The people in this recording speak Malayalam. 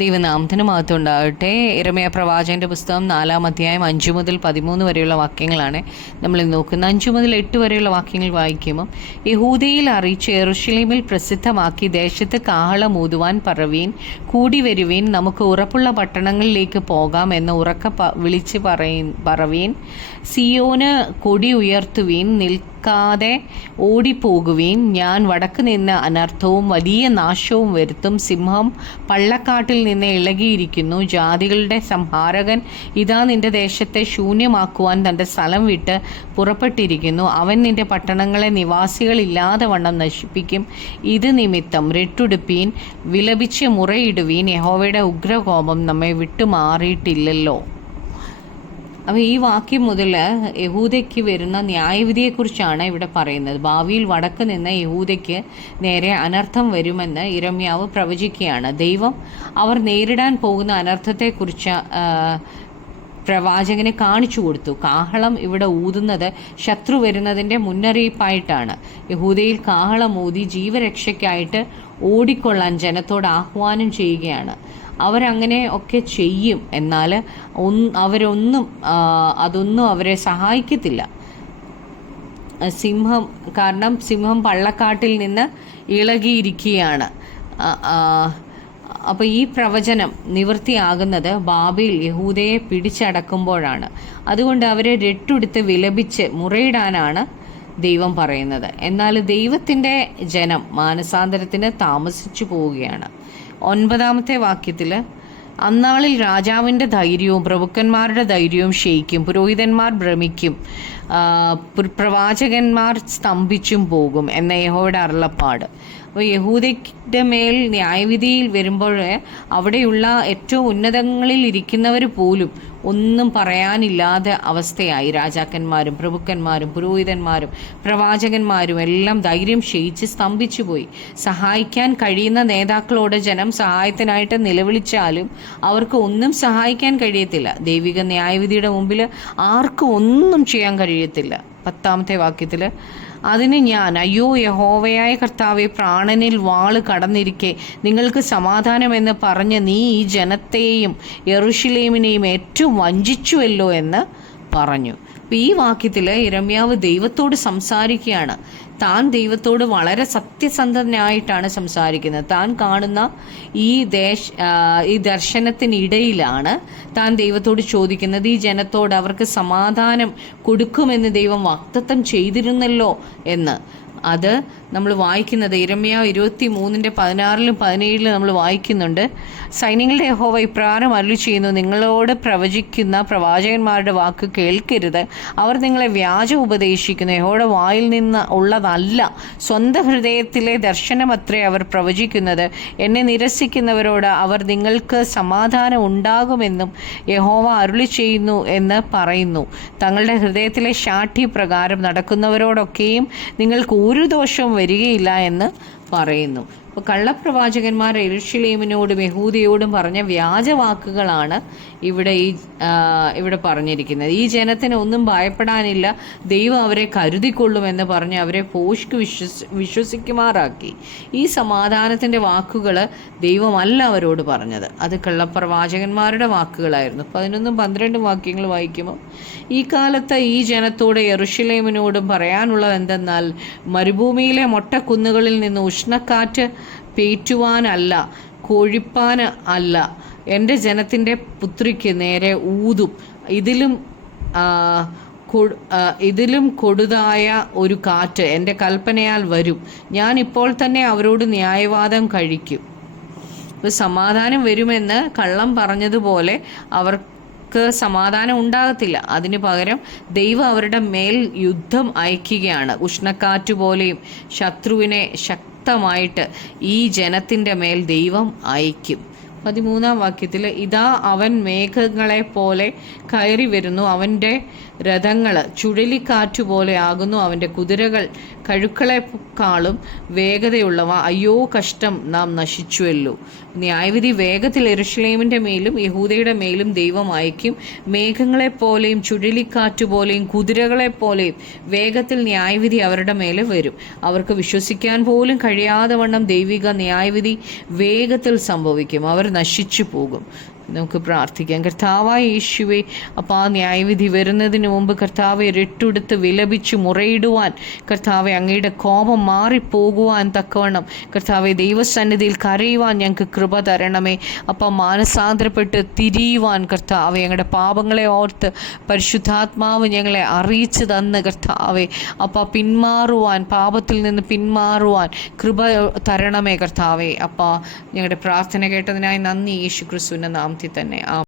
ദൈവനാമത്തിന് മഹത്വം ഉണ്ടാകട്ടെ. യിരെമ്യാ പ്രവാചകന്റെ പുസ്തകം 4-ാം അധ്യായം 5 മുതൽ 13 വരെയുള്ള വാക്യങ്ങളാണ് നമ്മൾ നോക്കുന്നത്. 5 മുതൽ 8 വരെയുള്ള വാക്യങ്ങൾ വായിക്കുമ്പോൾ, യഹൂദയിൽ അറിയിച്ച് യെരൂശലേമിൽ പ്രസിദ്ധമാക്കി ദേശത്ത് കാഹളം ഊതുവാൻ പറവീൻ, കൂടി വരുവീൻ, നമുക്ക് ഉറപ്പുള്ള പട്ടണങ്ങളിലേക്ക് പോകാം എന്ന് ഉറക്ക വിളിച്ച് പറവീൻ. സിയോന് കൊടി ഉയർത്തുവീൻ, നിൽക്കാതെ ഓടിപ്പോകുവീൻ. ഞാൻ വടക്ക് നിന്ന് അനർത്ഥവും വലിയ നാശവും വരുത്തും. സിംഹം പള്ളക്കാട്ടിൽ നിന്ന് ഇളകിയിരിക്കുന്നു. ജാതികളുടെ സംഹാരകൻ ഇതാ നിന്റെ ദേശത്തെ ശൂന്യമാക്കുവാൻ തൻ്റെ സ്ഥലം വിട്ട് പുറപ്പെട്ടിരിക്കുന്നു. അവൻ നിന്റെ പട്ടണങ്ങളെ നിവാസികളില്ലാതെ വണ്ണം നശിപ്പിക്കും. ഇത് നിമിത്തം രട്ടുടുപ്പീൻ, വിലപിച്ച് മുറയിടുവീൻ. യഹോവയുടെ ഉഗ്രകോപം നമ്മെ വിട്ടുമാറിയിട്ടില്ലല്ലോ. അപ്പോൾ ഈ വാക്യം മുതൽ യഹൂദയ്ക്ക് വരുന്ന ന്യായവിധിയെക്കുറിച്ചാണ് ഇവിടെ പറയുന്നത്. ഭാവിയിൽ വടക്ക് നിന്ന് യഹൂദയ്ക്ക് നേരെ അനർത്ഥം വരുമെന്ന് യിരെമ്യാവ് പ്രവചിക്കുകയാണ്. ദൈവം അവർ നേരിടാൻ പോകുന്ന അനർത്ഥത്തെക്കുറിച്ച് പ്രവാചകനെ കാണിച്ചു കൊടുത്തു. കാഹളം ഇവിടെ ഊതുന്നത് ശത്രു വരുന്നതിൻ്റെ മുന്നറിയിപ്പായിട്ടാണ്. യഹൂദയിൽ കാഹളം ഊതി ജീവരക്ഷയ്ക്കായിട്ട് ഓടിക്കൊള്ളാൻ ജനത്തോട് ആഹ്വാനം ചെയ്യുകയാണ്. അവരങ്ങനെ ഒക്കെ ചെയ്യും, എന്നാൽ അതൊന്നും അവരെ സഹായിക്കത്തില്ല. കാരണം സിംഹം പള്ളക്കാട്ടിൽ നിന്ന് ഇളകിയിരിക്കുകയാണ്. അപ്പോൾ ഈ പ്രവചനം നിവൃത്തിയാകുന്നത് ബാബേൽ യഹൂദയെ പിടിച്ചടക്കുമ്പോഴാണ്. അതുകൊണ്ട് അവരെ രട്ടുടുത്ത് വിലപിച്ച് മുറയിടാനാണ് ദൈവം പറയുന്നത്. എന്നാൽ ദൈവത്തിൻ്റെ ജനം മാനസാന്തരത്തിന് താമസിച്ചു പോവുകയാണ്. 9-ാമത്തെ വാക്യത്തിൽ, അന്നാളിൽ രാജാവിൻ്റെ ധൈര്യവും പ്രഭുക്കന്മാരുടെ ധൈര്യവും ക്ഷയിക്കും, പുരോഹിതന്മാർ ഭ്രമിക്കും, പ്രവാചകന്മാർ സ്തംഭിച്ചും പോകും എന്ന യഹോവയുടെ അരുളപ്പാട്. അപ്പോൾ യഹൂദയുടെ മേൽ ന്യായവിധിയിൽ വരുമ്പോൾ അവിടെയുള്ള ഏറ്റവും ഉന്നതങ്ങളിൽ ഇരിക്കുന്നവർ പോലും ഒന്നും പറയാനില്ലാതെ അവസ്ഥയായി. രാജാക്കന്മാരും പ്രഭുക്കന്മാരും പുരോഹിതന്മാരും പ്രവാചകന്മാരും എല്ലാം ധൈര്യം ക്ഷയിച്ച് സ്തംഭിച്ചു പോയി. സഹായിക്കാൻ കഴിയുന്ന നേതാക്കളോട് ജനം സഹായത്തിനായിട്ട് നിലവിളിച്ചാലും അവർക്ക് ഒന്നും സഹായിക്കാൻ കഴിയത്തില്ല. ദൈവിക ന്യായവിധിയുടെ മുമ്പിൽ ആർക്കും ഒന്നും ചെയ്യാൻ കഴിയത്തില്ല. 10-ാമത്തെ വാക്യത്തിൽ, അതിന് ഞാൻ, അയ്യോ യഹോവയായ കർത്താവെ, പ്രാണനിൽ വാള് കടന്നിരിക്കെ നിങ്ങൾക്ക് സമാധാനമെന്ന് പറഞ്ഞ് നീ ഈ ജനത്തെയും യെരൂശലേമിനെയും ഏറ്റവും വഞ്ചിച്ചുവല്ലോ എന്ന് പറഞ്ഞു. അപ്പോൾ ഈ വാക്യത്തിൽ യിരെമ്യാവ് ദൈവത്തോട് സംസാരിക്കുകയാണ്. താൻ ദൈവത്തോട് വളരെ സത്യസന്ധനായിട്ടാണ് സംസാരിക്കുന്നത്. താൻ കാണുന്ന ഈ ദർശനത്തിനിടയിലാണ് താൻ ദൈവത്തോട് ചോദിക്കുന്നത്, ഈ ജനത്തോട് അവർക്ക് സമാധാനം കൊടുക്കുമെന്ന് ദൈവം വാഗ്ദത്തം ചെയ്തിരുന്നല്ലോ എന്ന്. അത് നമ്മൾ വായിക്കുന്നത് യിരെമ്യാ 23:16-17 നമ്മൾ വായിക്കുന്നുണ്ട്. സൈന്യങ്ങളുടെ യഹോവ ഇപ്രകാരം അരുളി ചെയ്യുന്നു, നിങ്ങളോട് പ്രവചിക്കുന്ന പ്രവാചകന്മാരുടെ വാക്ക് കേൾക്കരുത്. അവർ നിങ്ങളെ വ്യാജം ഉപദേശിക്കുന്നു. യഹോവയുടെ വായിൽ നിന്ന് ഉള്ളതല്ല, സ്വന്തം ഹൃദയത്തിലെ ദർശനമത്രേ അവർ പ്രവചിക്കുന്നത്. എന്നെ നിരസിക്കുന്നവരോട് അവർ നിങ്ങൾക്ക് സമാധാനം ഉണ്ടാകുമെന്നും യഹോവ അരുളി ചെയ്യുന്നു എന്ന് പറയുന്നു. തങ്ങളുടെ ഹൃദയത്തിലെ ശാഠ്യ പ്രകാരം നടക്കുന്നവരോടൊക്കെയും നിങ്ങൾക്ക് ഒരു ദോഷവും വരികയില്ല എന്ന് പറയുന്നു. അപ്പോൾ കള്ളപ്രവാചകന്മാർ യെരൂശലേമിനോടും യഹൂദയോടും പറഞ്ഞ വ്യാജവാക്കുകളാണ് ഇവിടെ പറഞ്ഞിരിക്കുന്നത്. ഈ ജനത്തിന് ഒന്നും ഭയപ്പെടാനില്ല, ദൈവം അവരെ കരുതിക്കൊള്ളുമെന്ന് പറഞ്ഞ് അവരെ പോഷ്ക്ക് വിശ്വസിക്കുമാറാക്കി. ഈ സമാധാനത്തിൻ്റെ വാക്കുകൾ ദൈവമല്ല അവരോട് പറഞ്ഞത്, അത് കള്ളപ്രവാചകന്മാരുടെ വാക്കുകളായിരുന്നു. 11-12 വാക്യങ്ങൾ വായിക്കുമ്പോൾ, ഈ കാലത്ത് ഈ ജനത്തോട് യെരൂശലേമിനോടും പറയാനുള്ളത് എന്തെന്നാൽ, മരുഭൂമിയിലെ മൊട്ടക്കുന്നുകളിൽ നിന്ന് ഉഷ്ണക്കാറ്റ് പേറ്റുവാനല്ല, കൊഴിപ്പാൻ അല്ല, എൻ്റെ ജനത്തിൻ്റെ പുത്രിക്ക് നേരെ ഊതും. ഇതിലും കൊടുതായ ഒരു കാറ്റ് എൻ്റെ കൽപ്പനയാൽ വരും. ഞാൻ ഇപ്പോൾ തന്നെ അവരോട് ന്യായവാദം കഴിക്കും. ഇപ്പോൾ സമാധാനം വരുമെന്ന് കള്ളം പറഞ്ഞതുപോലെ അവർക്ക് സമാധാനം ഉണ്ടാകത്തില്ല. അതിനു പകരം ദൈവം അവരുടെ മേൽ യുദ്ധം അയക്കുകയാണ്. ഉഷ്ണക്കാറ്റ് പോലെയും ശത്രുവിനെ ശക്തമായിട്ട് ഈ ജനത്തിൻ്റെ മേൽ ദൈവം അയക്കും. 13-ാം വാക്യത്തിൽ, ഇതാ അവൻ മേഘങ്ങളെ പോലെ കയറി വരുന്നു, അവൻ്റെ രഥങ്ങൾ ചുഴലിക്കാറ്റുപോലെ ആകുന്നു, അവൻ്റെ കുതിരകൾ കഴുക്കളെക്കാളും വേഗതയുള്ളവ, അയ്യോ കഷ്ടം, നാം നശിച്ചുവല്ലോ. ന്യായവിധി വേഗത്തിൽ യെരൂശലേമിൻ്റെ മേലും യഹൂദയുടെ മേലും ദൈവം അയക്കും. മേഘങ്ങളെപ്പോലെയും ചുഴലിക്കാറ്റുപോലെയും കുതിരകളെപ്പോലെയും വേഗത്തിൽ ന്യായവിധി അവരുടെ മേലെ വരും. അവർക്ക് വിശ്വസിക്കാൻ പോലും കഴിയാതെ വണ്ണം ദൈവിക ന്യായവിധി വേഗത്തിൽ സംഭവിക്കും. അവർ നശിച്ചു പോകും. നമുക്ക് പ്രാർത്ഥിക്കാം. കർത്താവായ യേശുവേ, അപ്പോൾ ആ ന്യായവിധി വരുന്നതിന് മുമ്പ് കർത്താവെ രട്ടുടുത്ത് വിലപിച്ച് മുറയിടുവാൻ, കർത്താവെ അങ്ങയുടെ കോപം മാറിപ്പോകുവാൻ തക്കവണ്ണം കർത്താവെ ദൈവസന്നിധിയിൽ കരയുവാൻ ഞങ്ങൾക്ക് കൃപ തരണമേ. അപ്പം മാനസാന്തരപ്പെട്ട് തിരിയുവാൻ കർത്താവെ ഞങ്ങളുടെ പാപങ്ങളെ ഓർത്ത് പരിശുദ്ധാത്മാവ് ഞങ്ങളെ അറിയിച്ചു തന്ന് കർത്താവെ അപ്പം പിന്മാറുവാൻ, പാപത്തിൽ നിന്ന് പിന്മാറുവാൻ കൃപ തരണമേ കർത്താവെ. അപ്പം ഞങ്ങളുടെ പ്രാർത്ഥന കേട്ടതിനായി നന്ദി. യേശു ക്രിസ്തുവിൻ്റെ നാമത്തിൽ തന്നെ.